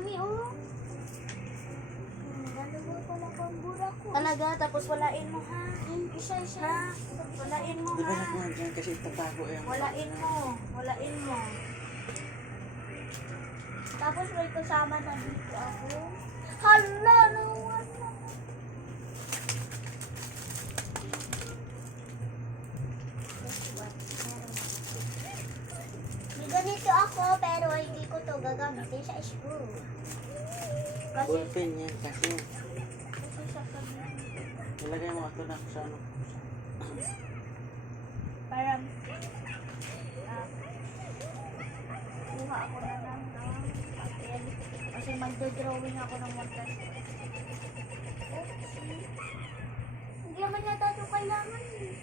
dami, oh. Dalawa pala kang burak ko. Talaga, tapos walain mo ha. Isa-isa. Ha? Walain mo Di ba ha. nakuha dyan kasi tatago yan. Walain mo. Walain mo. Tapos may kasama na dito ako. Hala, nawan na. May ganito ako, pero hindi ko to gagamitin sa school. Kasi, Ballpen yan kasi. kasi sa pag- Ilagay mo ito na sa ano. parang kuha ako na lang ng papel. Kasi magdodrawing ako ng water. Hindi naman yata ito kailangan eh.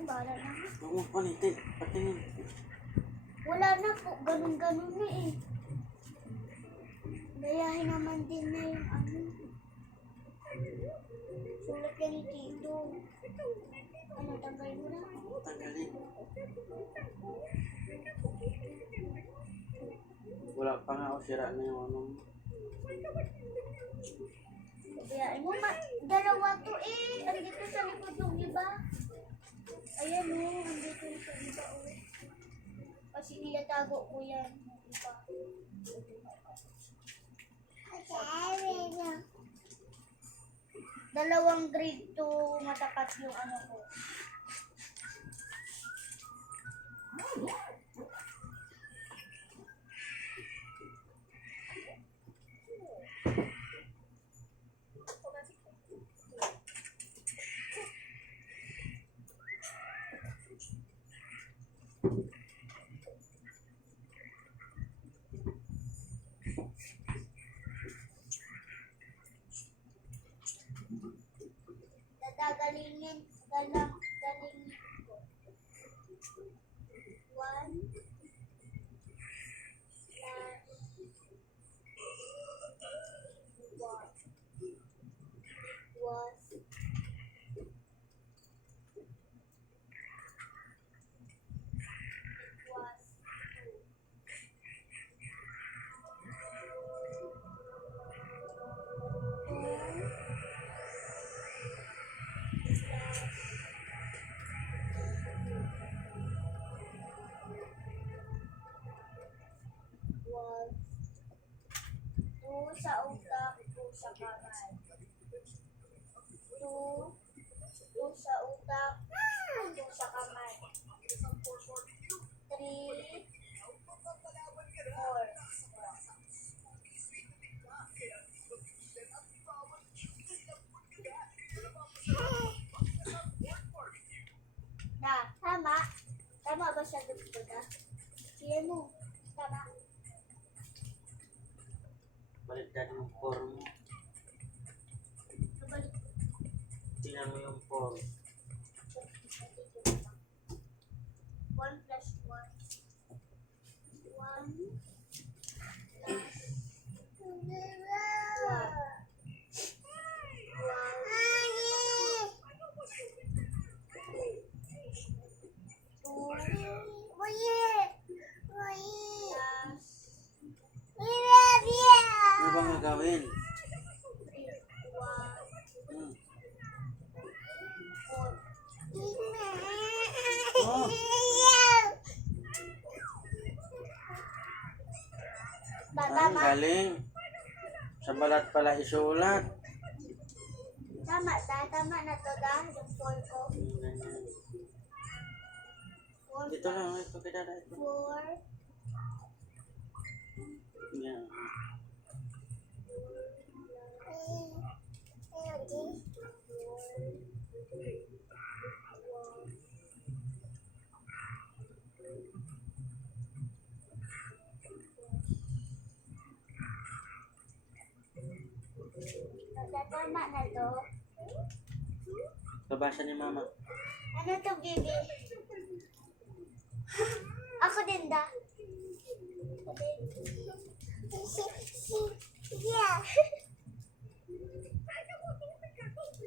Bala na. Huwag mo panitin. Patingin. Wala na po. Ganun-ganun na eh. Gayahin naman din na yung ano. Sulat ka ni Tito. Ano, tanggal mo na? Tanggalin. Wala pa nga ako sira na yung ano mo. Gayahin mo. Dalawa to eh. Andito sa likod yung iba. Ayan o. Andito yung sa iba o. Kasi nilatago ko yan. Iba. Dalawang grade 2 matapat yung ano ko. Gagalingin ko. 1 was two sa utak, two sa kamay. Two sa utak, two sa kamay. 3, 4. Na, tama. Tama ba siya dito na? Sige mo. Tama. Baliktad yung form mo. Nabalik. Tingnan mo yung form. 1 plus 1. 1 plus 1. Ano bang gagawin? 3, 1, 4. Oh, ang Tama. galing. Sa balat pala isulat. Tama na to da. Yung 4 ko. Ganyan. 4 Dito lang, ito kita na ito. 4. Yan. Tama na to. Babasa ni mama. Ano to, baby? Ako din da. Yeah.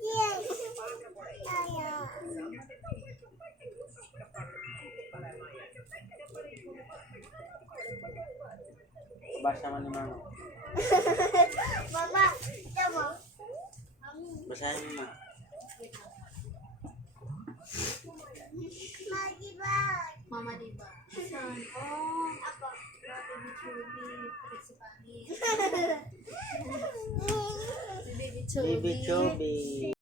Yes. Mabasa man ni mama. Mama, siya mo. Basahin mo. Magi ba? Mama, diba? Saan? Oh, ako. Baby Chubby. Principali. Baby Chubby. Baby Chubby.